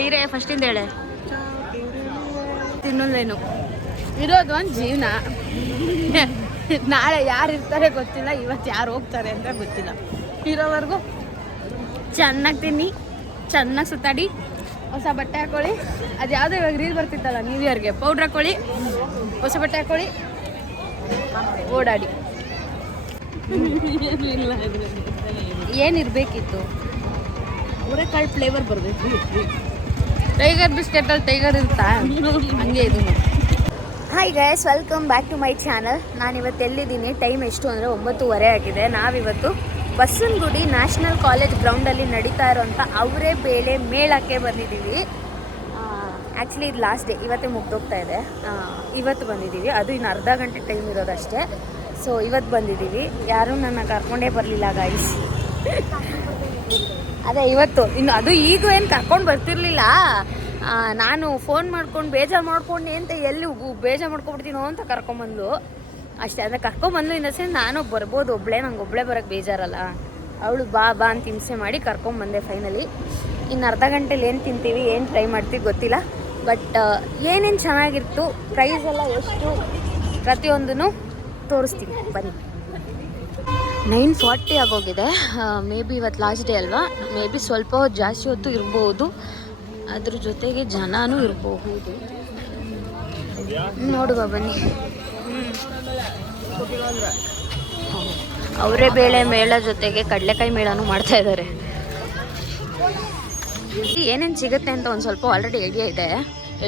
ಐರೇ ಫಸ್ಟಿಂದ ಹೇಳೆ ತಿನ್ನೋದೇನು ಇರೋದು ಒಂದು ಜೀವನ. ನಾಳೆ ಯಾರು ಇರ್ತಾರೆ ಗೊತ್ತಿಲ್ಲ, ಇವತ್ತು ಯಾರು ಹೋಗ್ತಾರೆ ಅಂತ ಗೊತ್ತಿಲ್ಲ. ಇರೋವರೆಗೂ ಚೆನ್ನಾಗಿ ತಿನ್ನಿ, ಚೆನ್ನಾಗಿ ಸುತ್ತಾಡಿ, ಹೊಸ ಬಟ್ಟೆ ಹಾಕೊಳ್ಳಿ. ಅದು ಯಾವುದೋ ಇವಾಗ ರೀಲ್ ಬರ್ತಿತ್ತಲ್ಲ ನ್ಯೂ ಇಯರ್ಗೆ, ಪೌಡ್ರ್ ಹಾಕೊಳ್ಳಿ, ಹೊಸ ಬಟ್ಟೆ ಹಾಕೊಳ್ಳಿ, ಓಡಾಡಿ. ಏನಿರಬೇಕಿತ್ತು? ಅವರೆಕಾಳು ಫ್ಲೇವರ್ ಬರಬೇಕು. ಟೈಗರ್ ಬಿಸ್ಕೆಟಲ್ಲಿ ಟೈಗರ್ ಇರುತ್ತಾ? ಹಂಗೆ ಇದು. Hi guys, welcome back to my channel. ನಾನಿವತ್ತು ಎಲ್ಲಿದ್ದೀನಿ, ಟೈಮ್ ಎಷ್ಟು ಅಂದರೆ 9:30 ಆಗಿದೆ. ನಾವಿವತ್ತು ಬಸವನಗುಡಿ ನ್ಯಾಷನಲ್ ಕಾಲೇಜ್ ಗ್ರೌಂಡಲ್ಲಿ ನಡೀತಾ ಇರೋಂಥ ಅವರೇ ಬೇಳೆ ಮೇಳಕ್ಕೆ ಬಂದಿದ್ದೀವಿ. ಆ್ಯಕ್ಚುಲಿ ಇದು ಲಾಸ್ಟ್ ಡೇ, ಇವತ್ತೇ ಮುಗ್ದೋಗ್ತಾ ಇದೆ. ಇವತ್ತು ಬಂದಿದ್ದೀವಿ, ಅದು ಇನ್ನು ಅರ್ಧ ಗಂಟೆ ಟೈಮ್ ಇರೋದಷ್ಟೇ. ಸೊ ಇವತ್ತು ಬಂದಿದ್ದೀವಿ. ಯಾರೂ ನನ್ನ ಕರ್ಕೊಂಡೇ ಬರಲಿಲ್ಲ ಗೈಸ್. ಅದೇ ಇವತ್ತು ಇನ್ನು ಅದು ಈಗ ಏನು ಕರ್ಕೊಂಡು ಬರ್ತಿರ್ಲಿಲ್ಲ. ನಾನು ಫೋನ್ ಮಾಡ್ಕೊಂಡು ಬೇಜಾರು ಮಾಡ್ಕೊಂಡು ಅಂತ ಎಲ್ಲಿ ಬೇಜಾರು ಮಾಡ್ಕೊಬಿಡ್ತೀನೋ ಅಂತ ಕರ್ಕೊಂಬಂದು ಅಷ್ಟೇ. ಅಂದರೆ ಕರ್ಕೊಂಬಂದು ಇನ್ ದ ಸೆನ್ಸ್ ನಾನು ಬರ್ಬೋದು ಒಬ್ಬಳೇ, ನಂಗೆ ಒಬ್ಬಳೇ ಬರೋಕ್ಕೆ ಬೇಜಾರಲ್ಲ. ಅವಳು ಬಾ ಅಂತ ಹಿಂಸೆ ಮಾಡಿ ಕರ್ಕೊಂಬಂದೆ ಫೈನಲಿ. ಇನ್ನು ಅರ್ಧ ಗಂಟೆಲಿ ಏನು ತಿಂತೀವಿ, ಏನು ಟ್ರೈ ಮಾಡ್ತೀವಿ ಗೊತ್ತಿಲ್ಲ. ಬಟ್ ಏನೇನು ಚೆನ್ನಾಗಿತ್ತು, ಪ್ರೈಸ್ ಎಲ್ಲ ಎಷ್ಟು, ಪ್ರತಿಯೊಂದೂ ತೋರಿಸ್ತೀನಿ ಬನ್ನಿ. 9:40 ಆಗೋಗಿದೆ. ಮೇ ಬಿ ಇವತ್ತು ಲಾಸ್ಟ್ ಡೇ ಅಲ್ವಾ, ಮೇ ಬಿ ಸ್ವಲ್ಪ ಹೊತ್ತು ಜಾಸ್ತಿ ಹೊತ್ತು ಇರ್ಬೋದು. ಅದ್ರ ಜೊತೆಗೆ ಜನನೂ ಇರಬಹುದು. ನೋಡುವ ಬನ್ನಿ. ಅವರೇ ಬೇಳೆ ಮೇಳ ಜೊತೆಗೆ ಕಡಲೆಕಾಯಿ ಮೇಳನೂ ಮಾಡ್ತಾ ಇದ್ದಾರೆ. ಏನೇನು ಸಿಗುತ್ತೆ ಅಂತ ಒಂದು ಸ್ವಲ್ಪ ಆಲ್ರೆಡಿ ಐಡಿಯಾ ಇದೆ.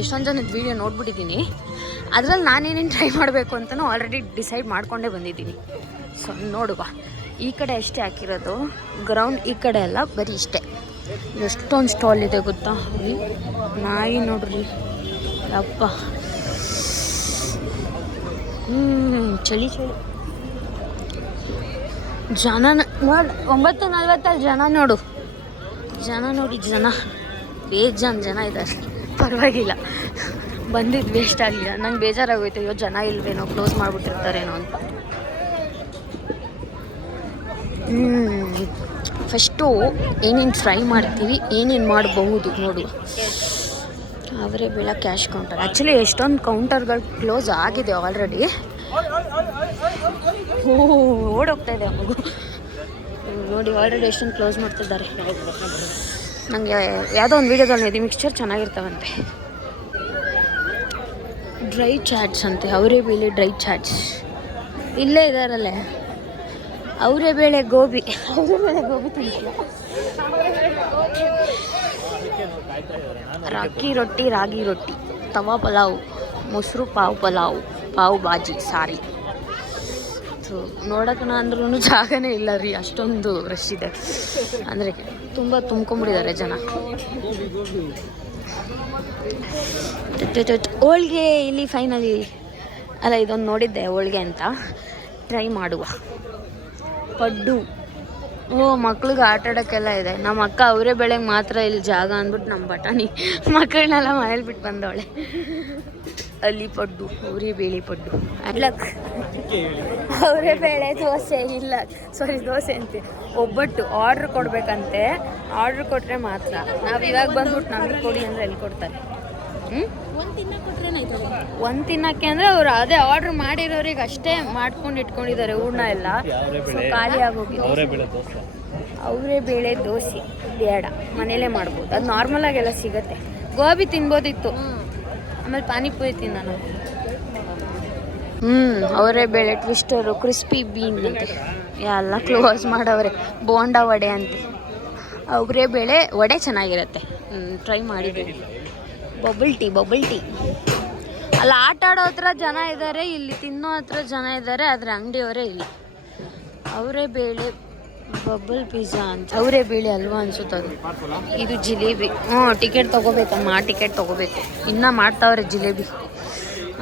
ಎಷ್ಟೊಂದು ಜನದ ವೀಡಿಯೋ ನೋಡ್ಬಿಟ್ಟಿದ್ದೀನಿ. ಅದರಲ್ಲಿ ನಾನೇನೇನು ಟ್ರೈ ಮಾಡಬೇಕು ಅಂತಲೂ ಆಲ್ರೆಡಿ ಡಿಸೈಡ್ ಮಾಡಿಕೊಂಡೇ ಬಂದಿದ್ದೀನಿ. ಸೊ ನೋಡುವ. ಈ ಕಡೆ ಅಷ್ಟೇ ಹಾಕಿರೋದು, ಗ್ರೌಂಡ್ ಈ ಕಡೆ ಎಲ್ಲ ಬರೀ ಇಷ್ಟೇ. ಎಷ್ಟೊಂದು ಸ್ಟಾಲ್ ಇದೆ ಗೊತ್ತಾ. ನಾಯಿ ನೋಡ್ರಿ ಅಪ್ಪ, ಚಳಿ ಚಳಿ. ಜನ ನೋಡಿ 9:40 ಜನ ನೋಡು, ಜನ ನೋಡಿ, ಜನ ಬೇಜಾನ್ ಜನ ಇದ್ದಾರೆ. ಪರವಾಗಿಲ್ಲ, ಬಂದಿದ್ದು ವೇಸ್ಟ್ ಆಗಲಿಲ್ಲ. ನಂಗೆ ಬೇಜಾರಾಗೋಯ್ತು, ಅಯ್ಯೋ ಜನ ಇಲ್ವೇನೋ, ಕ್ಲೋಸ್ ಮಾಡಿಬಿಟ್ಟಿರ್ತಾರೇನೋ ಅಂತ. ಫಸ್ಟು ಏನೇನು ಟ್ರೈ ಮಾಡ್ತೀವಿ, ಏನೇನು ಮಾಡಬಹುದು ನೋಡುವ. ಅವರೇ ಬೇಳೆ ಕ್ಯಾಶ್ ಕೌಂಟರ್. ಆ್ಯಕ್ಚುಲಿ ಎಷ್ಟೊಂದು ಕೌಂಟರ್ಗಳು ಕ್ಲೋಸ್ ಆಗಿದೆ ಆಲ್ರೆಡಿ. ಓಡೋಗ್ತಾ ಇದೆ ಮಗು ನೋಡಿ, ಆಲ್ರೆಡಿ ಎಷ್ಟೊಂದು ಕ್ಲೋಸ್ ಮಾಡ್ತಿದ್ದಾರೆ. ನನಗೆ ಯಾವುದೋ ಒಂದು ವೀಡಿಯೋದಲ್ಲಿ ಇದೆ, ಮಿಕ್ಸ್ಚರ್ ಚೆನ್ನಾಗಿರ್ತಾವಂತೆ. ಡ್ರೈ ಚಾಟ್ಸ್ ಅಂತೆ, ಅವರೇ ಬೇಳೆ ಡ್ರೈ ಚಾಟ್ಸ್ ಇಲ್ಲೇ ಇದ್ದಾರಲ್ಲೇ. ಅವರೇ ಬೇಳೆ ಗೋಬಿ, ಅವರೇ ಬೇಳೆ ಗೋಬಿ ತಿಂತೀಯ. ರಾಗಿ ರೊಟ್ಟಿ, ತವಾ ಪಲಾವ್, ಮೊಸರು ಪಾವ್ ಬಾಜಿ, ಸಾರಿ. ಸೊ ನೋಡೋಕನ ಅಂದ್ರೂ ಜಾಗನೇ ಇಲ್ಲ ರೀ, ಅಷ್ಟೊಂದು ರಶ್ ಇದೆ. ಅಂದರೆ ತುಂಬ ತುಂಬ್ಕೊಂಬಿಟ್ಟಿದ್ದಾರೆ ಜನ. ಹೋಳಿಗೆ ಇಲ್ಲಿ ಫೈನಲಿ ಅಲ್ಲ, ಇದೊಂದು ನೋಡಿದ್ದೆ ಹೋಳಿಗೆ ಅಂತ, ಟ್ರೈ ಮಾಡುವ. ಪಡ್ಡು, ಮಕ್ಳಿಗೆ ಆಟ ಆಡೋಕ್ಕೆಲ್ಲ ಇದೆ. ನಮ್ಮ ಅಕ್ಕ ಅವರೇ ಬೆಳೆಗೆ ಮಾತ್ರ ಇಲ್ಲಿ ಜಾಗ ಅಂದ್ಬಿಟ್ಟು ನಮ್ಮ ಬಟಾಣಿ ಮಕ್ಕಳನ್ನೆಲ್ಲ ಮನೇಲಿ ಬಿಟ್ಟು ಬಂದವಳೆ. ಅಲ್ಲಿ ಪಡ್ಡು, ಅವರೇ ಬೇಳೆ ಪಡ್ಡು. ಅಡ್ಲಕ್ ಅವರೇ ಬೇಳೆ ದೋಸೆ, ಇಲ್ಲ ಸಾರಿ ದೋಸೆ ಅಂತೆ, ಒಬ್ಬಟ್ಟು ಆರ್ಡ್ರ್ ಕೊಡಬೇಕಂತೆ. ಆರ್ಡ್ರ್ ಕೊಟ್ಟರೆ ಮಾತ್ರ. ನಾವು ಇವಾಗ ಬಂದ್ಬಿಟ್ಟು ನಮಗೆ ಕೊಡಿ ಅಂದರೆ ಎಲ್ಲಿ ಕೊಡ್ತಾರೆ? ಒಂದು ತಿನ್ನಕ್ಕೆ ಅಂದರೆ ಅವರು ಅದೇ ಆರ್ಡ್ರ್ ಮಾಡಿರೋರಿಗೆ ಅಷ್ಟೇ ಮಾಡ್ಕೊಂಡು ಇಟ್ಕೊಂಡಿದ್ದಾರೆ. ಹೂರ್ಣ ಎಲ್ಲ ಖಾಲಿ ಆಗೋಗಿದೆ. ಅವರೇ ಬೇಳೆ ದೋಸೆ ಬೇಡ, ಮನೇಲೇ ಮಾಡ್ಬೋದು. ಅದು ನಾರ್ಮಲಾಗೆಲ್ಲ ಸಿಗುತ್ತೆ. ಗೋಬಿ ತಿನ್ಬೋದಿತ್ತು, ಆಮೇಲೆ ಪಾನಿಪುರಿ ತಿನ್ನ ನಾವು. ಅವರೇ ಬೇಳೆ ಟ್ವಿಸ್ಟರು, ಕ್ರಿಸ್ಪಿ ಬೀನ್ ಅಂತೆ ಎಲ್ಲ ಕ್ಲೋಸ್ ಮಾಡವ್ರೆ. ಬೋಂಡಾ ವಡೆ ಅಂತೆ. ಅವರೇ ಬೇಳೆ ವಡೆ ಚೆನ್ನಾಗಿರುತ್ತೆ, ಟ್ರೈ ಮಾಡಿದ್ದೀವಿ. ಬಬಲ್ ಟೀ ಅಲ್ಲಿ ಆಟ ಆಡೋ ಹತ್ರ ಜನ ಇದ್ದಾರೆ, ಇಲ್ಲಿ ತಿನ್ನೋ ಹತ್ರ ಜನ ಇದ್ದಾರೆ, ಆದರೆ ಅಂಗಡಿಯವರೇ ಇಲ್ಲ. ಅವರೇ ಬೇಳೆ ಬಬಲ್ ಪಿಜ್ಜಾ ಅಂತ. ಅವರೇ ಬೇಳೆ ಅಲ್ವಾ ಅನ್ಸುತ್ತದು. ಇದು ಜಿಲೇಬಿ. ಟಿಕೆಟ್ ತೊಗೋಬೇಕಮ್ಮ, ಟಿಕೆಟ್ ತೊಗೋಬೇಕು. ಇನ್ನೂ ಮಾಡ್ತಾವ್ರೆ ಜಿಲೇಬಿ.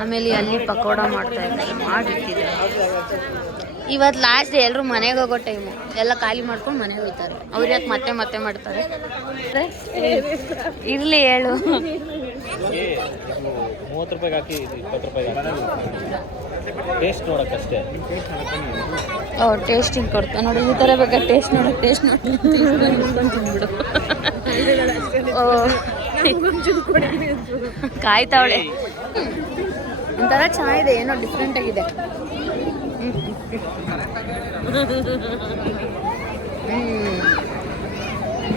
ಆಮೇಲೆ ಅಲ್ಲಿ ಪಕೋಡ ಮಾಡ್ತಾ ಇದ್ದಾರೆ, ಮಾಡಿಟ್ಟಿದ್ದಾರೆ. ಇವತ್ತು ಲಾಸ್ಟ್ ಎಲ್ಲರೂ ಮನೆಗೆ ಹೋಗೋ ಟೈಮು, ಎಲ್ಲ ಖಾಲಿ ಮಾಡ್ಕೊಂಡು ಮನೆಗೆ ಹೋಗ್ತಾರೆ. ಅವ್ರು ಯಾಕೆ ಮತ್ತೆ ಮಾಡ್ತಾರೆ? ಇರಲಿ ಹೇಳು. 30 ರೂಪಾಯಿಗೆ ಹಾಕಿ 20 ರೂಪಾಯಿಗೆ ಟೇಸ್ಟ್ ನೋಡೋಕ್ಕಷ್ಟೇ. ಟೇಸ್ಟಿಂಗ್ ಕೊಡ್ತಾ ನೋಡಿ, ಈ ಥರ ಬೇಕಾ ಟೇಸ್ಟ್ ನೋಡಿ ತಿಂದ್ಬಿಡು. ಕಾಯ್ತಾವಳೆ. ಒಂಥರ ಚೆನ್ನಾಗಿದೆ, ಏನೋ ಡಿಫ್ರೆಂಟ್ ಆಗಿದೆ.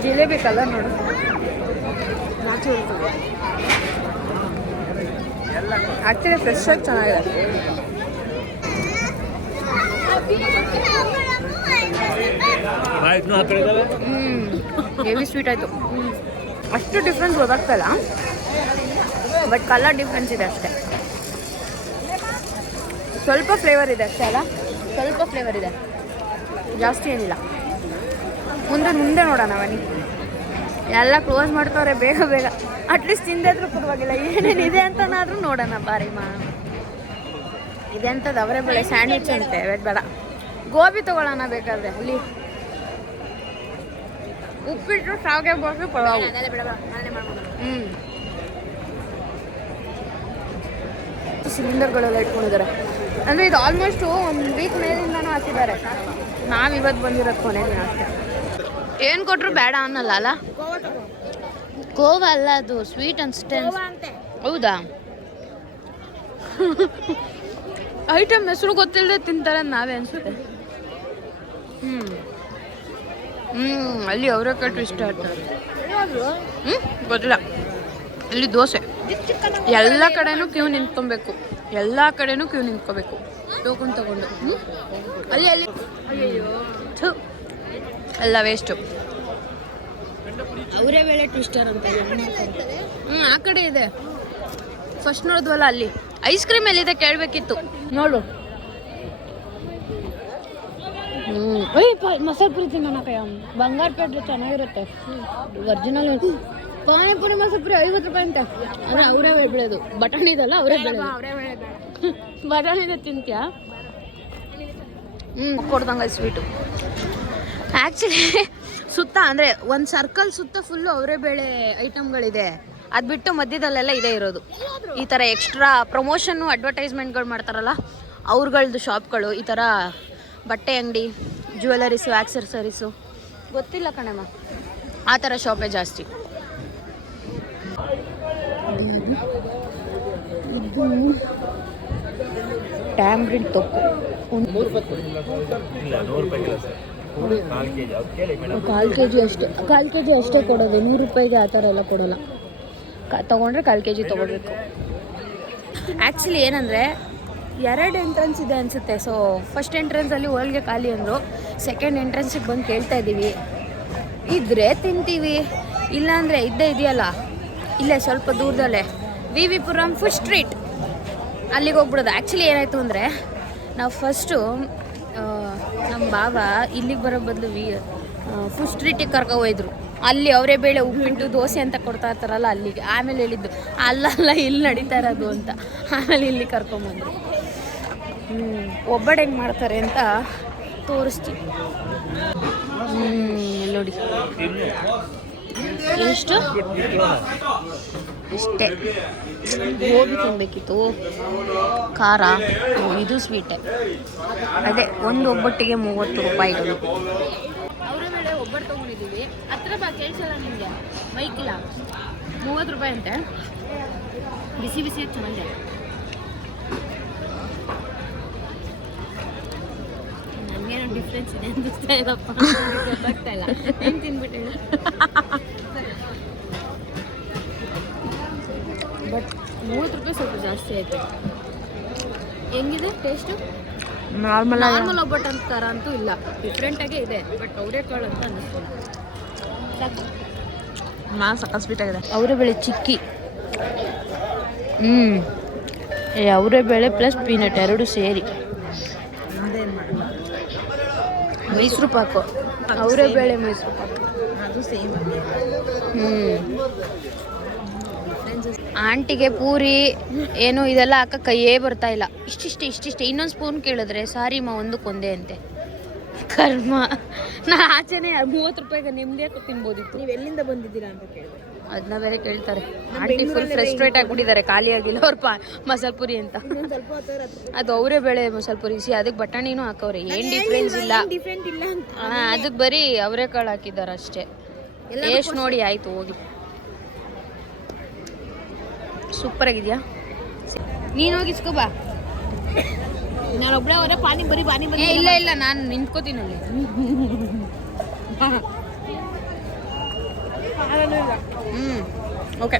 ಜಿಲೇಬಿ ಕಲರ್ ನೋಡು, ಆಕ್ಚುಲಿ ಫ್ರೆಶ್ ಆಗಿ ಚೆನ್ನಾಗಿದೆ. ಹೆವಿ ಸ್ವೀಟ್ ಆಯಿತು. ಅಷ್ಟು ಡಿಫ್ರೆನ್ಸ್ ಗೊತ್ತಾಗ್ತಲ್ಲ, ಬಟ್ ಕಲರ್ ಡಿಫ್ರೆನ್ಸ್ ಇದೆ ಅಷ್ಟೇ. ಸ್ವಲ್ಪ ಫ್ಲೇವರ್ ಇದೆ ಅಷ್ಟೇ ಅಲ್ಲ, ಸ್ವಲ್ಪ ಫ್ಲೇವರ್ ಇದೆ, ಜಾಸ್ತಿ ಏನಿಲ್ಲ. ಮುಂದೆ ನೋಡೋಣ ಬನ್ನಿ. ಎಲ್ಲ ಕ್ಲೋಸ್ ಮಾಡ್ತವ್ರೆ ಬೇಗ ಬೇಗ. ಅಟ್ಲೀಸ್ಟ್ ತಿಂದಾದ್ರೂ ಪರವಾಗಿಲ್ಲ, ಏನೇನಿದೆ ಅಂತನಾದ್ರೂ ನೋಡೋಣ. ಬಾರಿ ಇದೆ ಅಂತದ್ದು ಅವರೇ ಬೆಳೆ ಸ್ಯಾಂಡ್ವಿಚ್ ಅಂತೆ, ಬೇಡ ಗೋಬಿ ತೊಗೊಳ್ಳೋಣ ಬೇಕಾದ್ರೆ. ಅಲ್ಲಿ ಉಪ್ಪಿಟ್ಟು, ಶಾವಿಗೆ ಗೋಬಿ, ಪಲಾವ್. ಸಿಲಿಂಡರ್ಗಳೆಲ್ಲ ಇಟ್ಕೊಂಡಿದ್ದಾರೆ. ಅಂದರೆ ಇದು ಆಲ್ಮೋಸ್ಟು ಒಂದು ವೀಕ್ ಮೇಲಿಂದನೂ ಹಾಕಿದ್ದಾರೆ. ನಾವಿವತ್ತು ಬಂದಿರೋದು ಕೊನೆ ದಿನ ಅಷ್ಟೇ. ಏನು ಕೊಟ್ಟರು ಬೇಡ ಅನ್ನಲ್ಲ ಅಲ್ಲ. ಗೋವಾ ಅಲ್ಲ ಅದು, ಸ್ವೀಟ್ ಅನ್ಸುತ್ತೆ. ಹೌದಾ? ಐಟಮ್ ಹೆಸರು ಗೊತ್ತಿಲ್ಲದೆ ತಿಂತಾರೆ ನಾವೇ ಅನ್ಸುತ್ತೆ. ಅಲ್ಲಿ ಅವರೆಕಾಳು ಟ್ವಿಸ್ಟ್ ಆಡ್ತಾರೆ. ಗೊತ್ತಿಲ್ಲ. ಇಲ್ಲಿ ದೋಸೆ ಎಲ್ಲ ಕಡೆನೂ ಕ್ಯೂ ನಿಂತ್ಕೊಬೇಕು, ಎಲ್ಲ ಕಡೆನೂ ಕ್ಯೂ ನಿಂತ್ಕೋಬೇಕು ಟೋಕನ್ ತಗೊಂಡು. ಅಲ್ಲಿ ಎಲ್ಲ ವೇಸ್ಟು. ಅವರೇ ಬೇಳೆ ಟ್ವಿಸ್ಟರ್ ಅಂತ ಆ ಕಡೆ ಇದೆ. ಫಸ್ಟ್ ನೋಡಿದ್ವಲ್ಲ ಅಲ್ಲಿ. ಐಸ್ ಕ್ರೀಮ್ ಎಲ್ಲಿದೆ ಕೇಳಬೇಕಿತ್ತು. ನೋಡು. ಮಸಾಲೆ ಪುರಿ ತಿನ್ನೋಣ ಕೈ. ಬಂಗಾರಪೇಟೆ ಚೆನ್ನಾಗಿರುತ್ತೆ, ಒರಿಜಿನಲ್. ಪಾನಿಪುರಿ ಮಸಾಲೆ ಪುರಿ 50 ರೂಪಾಯಿ ಅಂತೆ. ಅರೆ ಅವರೇ ಬೆಳೆಯೋದು, ಬಟಾಣಿ ಇದಲ್ಲ ಅವರೇ ಬೆಳೆಯೋದು. ಬಟಾಣಿದೆ ತಿಂತ್ಯಾ? ಕೊಡ್ದಂಗೆ ಸ್ವೀಟು. ಆ್ಯಕ್ಚುಲಿ ಸುತ್ತ ಅಂದರೆ ಒಂದು ಸರ್ಕಲ್ ಸುತ್ತ ಫುಲ್ಲು ಅವರೇ ಬೇಳೆ ಐಟಮ್ಗಳಿದೆ. ಅದು ಬಿಟ್ಟು ಮಧ್ಯದಲ್ಲೆಲ್ಲ ಇದೇ ಇರೋದು. ಈ ಥರ ಎಕ್ಸ್ಟ್ರಾ ಪ್ರಮೋಷನ್ನು ಅಡ್ವರ್ಟೈಸ್ಮೆಂಟ್ಗಳು ಮಾಡ್ತಾರಲ್ಲ ಅವ್ರಗಳದ್ದು ಶಾಪ್ಗಳು. ಈ ಥರ ಬಟ್ಟೆ ಅಂಗಡಿ, ಜ್ಯುವೆಲರೀಸು, ಆಕ್ಸೆಸರೀಸು, ಗೊತ್ತಿಲ್ಲ ಕಣಮ್ಮ, ಆ ಥರ ಶಾಪೇ ಜಾಸ್ತಿ. ಟ್ಯಾಮ್ರಿನ್ ತೊಪ್ಪು 1 kg ಅಷ್ಟೇ. 1/4 kg ಅಷ್ಟೇ ಕೊಡೋದು, 100 ರೂಪಾಯಿಗೆ ಆ ಥರ ಎಲ್ಲ ಕೊಡೋಲ್ಲ. ತೊಗೊಂಡ್ರೆ 1/4 kg ತೊಗೊಳ್ಬೇಕು. ಆ್ಯಕ್ಚುಲಿ ಏನಂದರೆ 2 ಎಂಟ್ರೆನ್ಸ್ ಇದೆ ಅನಿಸುತ್ತೆ. ಸೊ ಫಸ್ಟ್ ಎಂಟ್ರೆನ್ಸಲ್ಲಿ ಹೋಳಿಗೆ ಖಾಲಿ ಅಂದರು. ಸೆಕೆಂಡ್ ಎಂಟ್ರೆನ್ಸಿಗೆ ಬಂದು ಕೇಳ್ತಾ ಇದ್ದೀವಿ. ಇದ್ದರೆ ತಿಂತೀವಿ, ಇಲ್ಲಾಂದರೆ ಇದೆಯಲ್ಲ ಇಲ್ಲೇ ಸ್ವಲ್ಪ ದೂರದಲ್ಲೇ ವಿ ಪುರಂ ಫುಡ್ ಸ್ಟ್ರೀಟ್, ಅಲ್ಲಿಗೆ ಹೋಗ್ಬಿಡೋದು. ಆ್ಯಕ್ಚುಲಿ ಏನಾಯಿತು ಅಂದರೆ ನಾವು ಫಸ್ಟು ನಮ್ಮ ಬಾವ ಇಲ್ಲಿಗೆ ಬರೋ ಬದಲು ಫುಡ್ ಸ್ಟ್ರೀಟಿಗೆ ಕರ್ಕೊಯ್ದ್ರು. ಅಲ್ಲಿ ಅವರೇ ಬೇಳೆ ಉಪ್ಪಿಟ್ಟು ದೋಸೆ ಅಂತ ಕೊಡ್ತಾ ಇರ್ತಾರಲ್ಲ ಅಲ್ಲಿಗೆ. ಆಮೇಲೆ ಹೇಳಿದ್ದು ಅಲ್ಲ ಇಲ್ಲಿ ನಡೀತಾ ಇರೋದು ಅಂತ. ಆಮೇಲೆ ಇಲ್ಲಿ ಕರ್ಕೊಂಬಂದ್ರು. ಒಬ್ಬಟ್ಟು ಹೆಂಗೆ ಮಾಡ್ತಾರೆ ಅಂತ ತೋರಿಸ್ತೀವಿ. ನೋಡಿ ಎಷ್ಟು ಇಷ್ಟೇ. ಗೋಬಿ ತಿನ್ನಬೇಕಿತ್ತು, ಖಾರ, ಇದು ಸ್ವೀಟೇ. ಅದೇ ಒಂದು ಒಬ್ಬಟ್ಟಿಗೆ 30 ರೂಪಾಯಿಗಳು. ಅವರ ಮೇಲೆ ಒಬ್ಬಟ್ಟು ತೊಗೊಂಡಿದ್ದೀವಿ. ಹತ್ರ ಬಾ, ಕೇಳಿಸಲ್ಲ ನಿಮಗೆ, ಮೈಕಿಲ್ಲ. 30 ರೂಪಾಯಿ ಅಂತೆ. ಬಿಸಿ ಬಿಸಿ ಚೆನ್ನಾಗಿದೆ. ನನಗೇನೋ ಡಿಫ್ರೆನ್ಸ್ ಇದೆ ಅನಿಸ್ತಾ ಇದಪ್ಪ, ಗೊತ್ತಾಗ್ತಾ ಇಲ್ಲ. ಏನು ತಿನ್ಬಿಟ್ಟು ಹೇಳಿ. ಬಟ್ 30 ರೂಪಾಯಿ ಸ್ವಲ್ಪ ಜಾಸ್ತಿ ಆಯಿತು. ಹೆಂಗಿದೆ ಟೇಸ್ಟು? ನಾರ್ಮಲ್ ಒಬ್ಬಟ್ಟು ಅಂತ ಥರ ಅಂತೂ ಇಲ್ಲ, ಡಿಫ್ರೆಂಟಾಗೇ ಇದೆ. ಬಟ್ ಅವರೆಕಾಳು ಅಂತ ಅನ್ನಿಸ್ತೀನಿ. ಸಕ್ಕ ಸ್ವೀಟ್ ಆಗಿದೆ. ಅವರೇ ಬೇಳೆ ಚಿಕ್ಕಿ, ಅವರೇ ಬೇಳೆ ಪ್ಲಸ್ ಪೀನಟ್ 2 ಸೇರಿ ಮೈಸೂರು ಪಾಕು. ಅವರೇ ಬೇಳೆ ಮೈಸೂರು ಪಾಕು ಅದು ಸೇಮ್. ಆಂಟಿಗೆ ಪೂರಿ ಏನು ಇದೆಲ್ಲ ಹಾಕ ಕೈಯೇ ಬರ್ತಾ ಇಲ್ಲ. ಇಷ್ಟಿಷ್ಟೇ. ಇನ್ನೊಂದು ಸ್ಪೂನ್ ಕೇಳಿದ್ರೆ ಸಾರಿ ಮಾ ಒಂದಕ್ಕೊಂದೇ ಅಂತೆ. ಕರ್ಮ. ನಾ ಆಚೆನೆ 30 ರೂಪಾಯಿಗೆ ನಿಮ್ಮದೇ ತಿನ್ಬೋದಿತ್ತು. ನೀವು ಎಲ್ಲಿಂದ ಬಂದಿದ್ದೀರಾ ಅಂತ ಕೇಳಿದೆ. ಅದನ್ನ ಬೇರೆ ಕೇಳ್ತಾರೆ. ಆಂಟಿ ಫುಲ್ ಫ್ರಸ್ಟ್ರೇಟ್ ಆಗಿಬಿಟ್ಟಿದ್ದಾರೆ, ಖಾಲಿ ಆಗಿಲ್ಲ ಅವ್ರ ಮಸಾಲೆ ಪುರಿ ಅಂತ. ಅದು ಅವರೇ ಬೇಳೆ ಮಸಾಲೆ ಪುರಿ. ಅದಕ್ಕೆ ಬಟಾಣಿನೂ ಹಾಕವ್ರೆ, ಏನು ಡಿಫ್ರೆನ್ಸ್ ಇಲ್ಲ. ಅದಕ್ಕೆ ಬರೀ ಅವರೆಕಾಳು ಹಾಕಿದ್ದಾರೆ ಅಷ್ಟೇ. ಟೇಸ್ಟ್ ನೋಡಿ ಆಯಿತು ಹೋಗಿ. ಸೂಪರ್ ಆಗಿದೆಯಾ? ನೀನು ಹೋಗಿ ಇಸ್ಕೊಬಾ. ನಾನು ಒಬ್ಬಳೇ ಅವರೇ ಪಾನಿ ಬರಿ ಇಲ್ಲ ಇಲ್ಲ, ನಾನು ನಿಂತ್ಕೋತೀನಿ ಅಲ್ಲಿ. ಓಕೆ,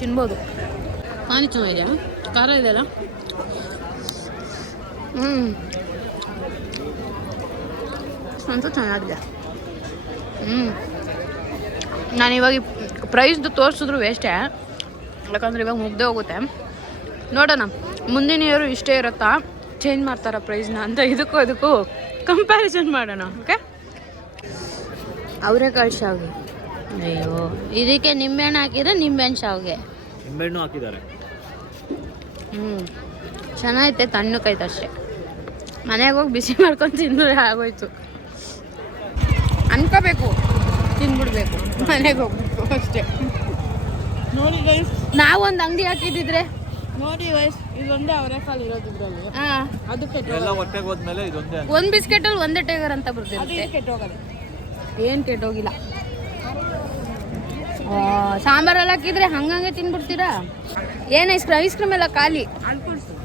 ತಿನ್ಬೋದು. ಪಾನಿ ಚೆನ್ನಾಗಿದೆ, ಖಾರ ಇದೆಯಲ್ಲ. ಅಂತೂ ಚೆನ್ನಾಗಿದೆ. ನಾನಿವಾಗ ಪ್ರೈಸ್ದು ತೋರಿಸಿದ್ರು ವೇಸ್ಟೇ, ಯಾಕಂದ್ರೆ ಇವಾಗ ಮುಗ್ದೇ ಹೋಗುತ್ತೆ. ನೋಡೋಣ ಮುಂದಿನ ಇಯರು ಇಷ್ಟೇ ಇರುತ್ತಾ, ಚೇಂಜ್ ಮಾಡ್ತಾರ ಪ್ರೈಸ್ನ ಅಂತ, ಇದಕ್ಕೂ ಕಂಪ್ಯಾರಿಸನ್ ಮಾಡೋಣ. ಓಕೆ, ಅವರೆಕಾಳು ಶಾವಿಗೆ. ಅಯ್ಯೋ, ಇದಕ್ಕೆ ನಿಂಬೆಹಣ್ಣು ಹಾಕಿದ್ರೆ ನಿಂಬೆಹಣ್ಣು ಶಾವಿಗೆ. ನಿಂಬೆಹಣ್ಣು ಹಾಕಿದ್ದಾರೆ. ಚೆನ್ನಾಗೈತೆ, ತಣ್ಣಕ್ಕೈತೆ ಅಷ್ಟೇ. ಮನೆಗೆ ಹೋಗಿ ಬಿಸಿ ಮಾಡ್ಕೊಂಡು ತಿಂದರೆ ಆಗೋಯ್ತು ಅನ್ಕೋಬೇಕು, ತಿಂದ್ಬಿಡ್ಬೇಕು ಮನೆಗೆ ಹೋಗ್ಬೇಕು ಅಷ್ಟೇ. ನೋಡಿ ಗೈಸ್, ನಾವೊಂದು ಅಂಗಡಿ ಹಾಕಿದ್ದಿದ್ರೆ ನೋಡಿ ಗೈಸ್, ಇದೊಂದೇ ಅವರೆಕಾಳು ಇರೋದು ಇದರಲ್ಲಿ. ಅದಕ್ಕೆ ಎಲ್ಲ ಹೊಟ್ಟೆಗೆ ಹೋದ್ಮೇಲೆ ಇದೊಂದೇ. ಒಂದು ಬಿಸ್ಕೆಟಲ್ಲಿ ಒಂದೇ ಟೈಗರ್ ಅಂತ ಬರ್ತಿರುತ್ತೆ. ಕೆಟ್ಟೋಗಲ್ಲ, ಏನು ಕೆಟ್ಟೋಗಿಲ್ಲ. ಸಾಂಬಾರಲ್ಲಿ ಹಾಕಿದ್ರೆ ಹಂಗಂಗೆ ತಿನ್ಬಿಡ್ತೀರಾ? ಏನು ಐಸ್ ಕ್ರೀಮ್ ಎಲ್ಲ ಖಾಲಿ.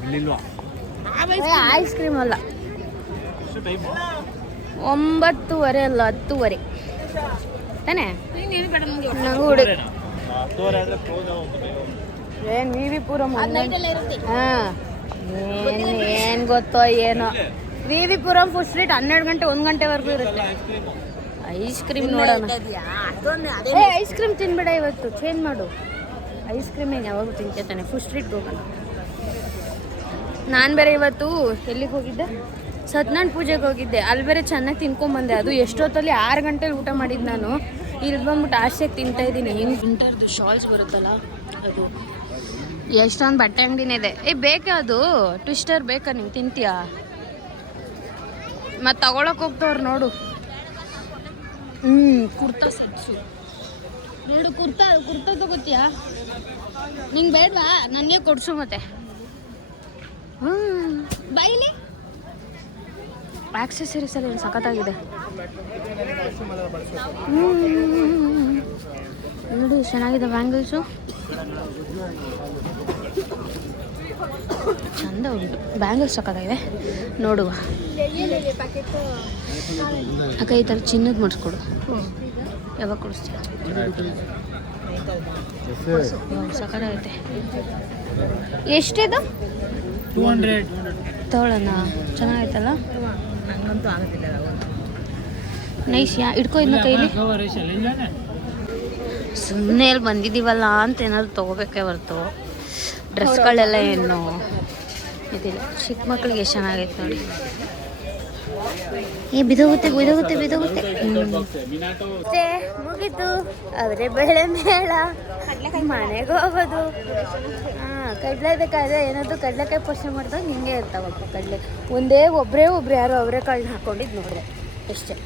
ಇಲ್ಲಿಲ್ವಾ? ಐಸ್ ಕ್ರೀಮ್ ಅಲ್ಲ, ಎಷ್ಟು ಟೈಮು? 9:30 ಅಲ್ಲ 10:30 ತಾನೇ? ನಂಗೂ ಹುಡುಗ 10:30 ಆದರೆ ಕ್ಲೋಸ್ ಆಗುತ್ತೆ. ಏನು ವಿ ವಿ ಪುರಂ ಹಾಂ, ಏನು ಗೊತ್ತೋ ಏನೋ. ವಿ ವಿ ಪುರಂ ಫುಡ್ ಸ್ಟ್ರೀಟ್ 12 ಗಂಟೆ 1 ಗಂಟೆವರೆಗೂ ಇರುತ್ತೆ. ಐಸ್ ಕ್ರೀಮ್ ನೋಡೋಣ. ಐಸ್ ಕ್ರೀಮ್ ತಿನ್ಬೇಡ ಇವತ್ತು, ಚೇಂಜ್ ಮಾಡು. ಐಸ್ ಕ್ರೀಮ್ ಏನು ಯಾವಾಗೂ ತಿಂತಾನೆ. ಫುಡ್ ಸ್ಟ್ರೀಟ್ಗೆ ಹೋಗೋಣ. ನಾನು ಬೇರೆ ಇವತ್ತು ಎಲ್ಲಿಗೆ ಹೋಗಿದ್ದೆ, ಸತ್ಯನಾರಾಯಣ ಪೂಜೆಗೆ ಹೋಗಿದ್ದೆ. ಅಲ್ಲಿ ಬೇರೆ ಚೆನ್ನಾಗಿ ತಿನ್ಕೊಂಬಂದೆ. ಅದು ಎಷ್ಟೊತ್ತಲ್ಲಿ 6 ಗಂಟೆಲಿ ಊಟ ಮಾಡಿದ್ದು ನಾನು. ಇಲ್ಲಿ ಬಂದ್ಬಿಟ್ಟು ಆಸೆಗೆ ತಿಂತಾಯಿದ್ದೀನಿ. ಹಿಂಗೆ ವಿಂಟರ್ದು ಶಾಲ್ಸ್ ಬರುತ್ತಲ್ಲ ಅದು. ಎಷ್ಟೊಂದು ಬಟ್ಟೆ ಅಂಗಡಿನೇ ಇದೆ. ಬೇಕಾ ಅದು ಟ್ವಿಸ್ಟರ್ ಬೇಕಾ? ನಿಂಗೆ ತಿಂತೀಯಾ? ಮತ್ತು ತಗೊಳಕ್ಕೆ ಹೋಗ್ತವ್ರು ನೋಡು. ಕುರ್ತಾ ಸೆಟ್ಸು ನೋಡು. ಕುರ್ತಾ ತಗೋತೀಯಾ? ನಿಂಗೆ ಬೇಡವಾ? ನನಗೆ ಕೊಡ್ಸು ಮತ್ತೆ. ಬೈಲಿ ಆಕ್ಸೆಸರೀಸ್ ಎಲ್ಲ ಏನು ಸಖತ್ತಾಗಿದೆ. ನೋಡಿ ಚೆನ್ನಾಗಿದೆ ಬ್ಯಾಂಗಲ್ಸು, ಚಂದ ಉಂಟು. ಬ್ಯಾಂಗಲ್ಸ್ ಸಖತ್ತಾಗಿದೆ, ನೋಡುವ. ಅಕ್ಕ ಈ ಥರ ಚಿನ್ನದ ಮಾಡಿಸ್ಕೊಡು. ಯಾವಾಗ ಕೊಡಿಸ್ತೀಯ? ಸಖತ್ತಾಗೈತೆ. ಎಷ್ಟಿದು? 200 ತಗೊಳ್ಳೋಣ. ಚೆನ್ನಾಗೈತಲ್ಲ, ನಂಗಂತೂ ಆಗೋದಿಲ್ಲ. ನೈಸ್. ಇಟ್ಕೋ ಇನ್ನು ಕೈಲಿ. ಸುಮ್ಮನೆ ಇಲ್ಲಿ ಬಂದಿದ್ದೀವಲ್ಲ ಅಂತ ಏನಾದ್ರು ತೊಗೋಬೇಕೇ ಹೊರ್ತು ಡ್ರೆಸ್ಗಳೆಲ್ಲ ಏನು ಇದಿಲ್ಲ. ಚಿಕ್ಕ ಮಕ್ಳಿಗೆ ಎಷ್ಟು ಚೆನ್ನಾಗೈತೆ ನೋಡಿ. ಬಿದೋಗುತ್ತೆ ಮುಗೀತು. ಅವರೇ ಬೆಳೆ ಮೇಳ, ಮನೆಗೆ ಹೋಗೋದು. ಕಡಲೆ ಏನಾದ್ರು ಕಡಲೆಕಾಯಿ ಪೋಷಣೆ ಮಾಡಿದಾಗ ಹಿಂಗೆ ಇರ್ತಾವಪ್ಪ. ಒಬ್ಬರೇ ಯಾರೋ ಅವರೆಕಾಳನ್ನ ಹಾಕೊಂಡಿದ್ದು ನೋಡಿದೆ ಅಷ್ಟೇ.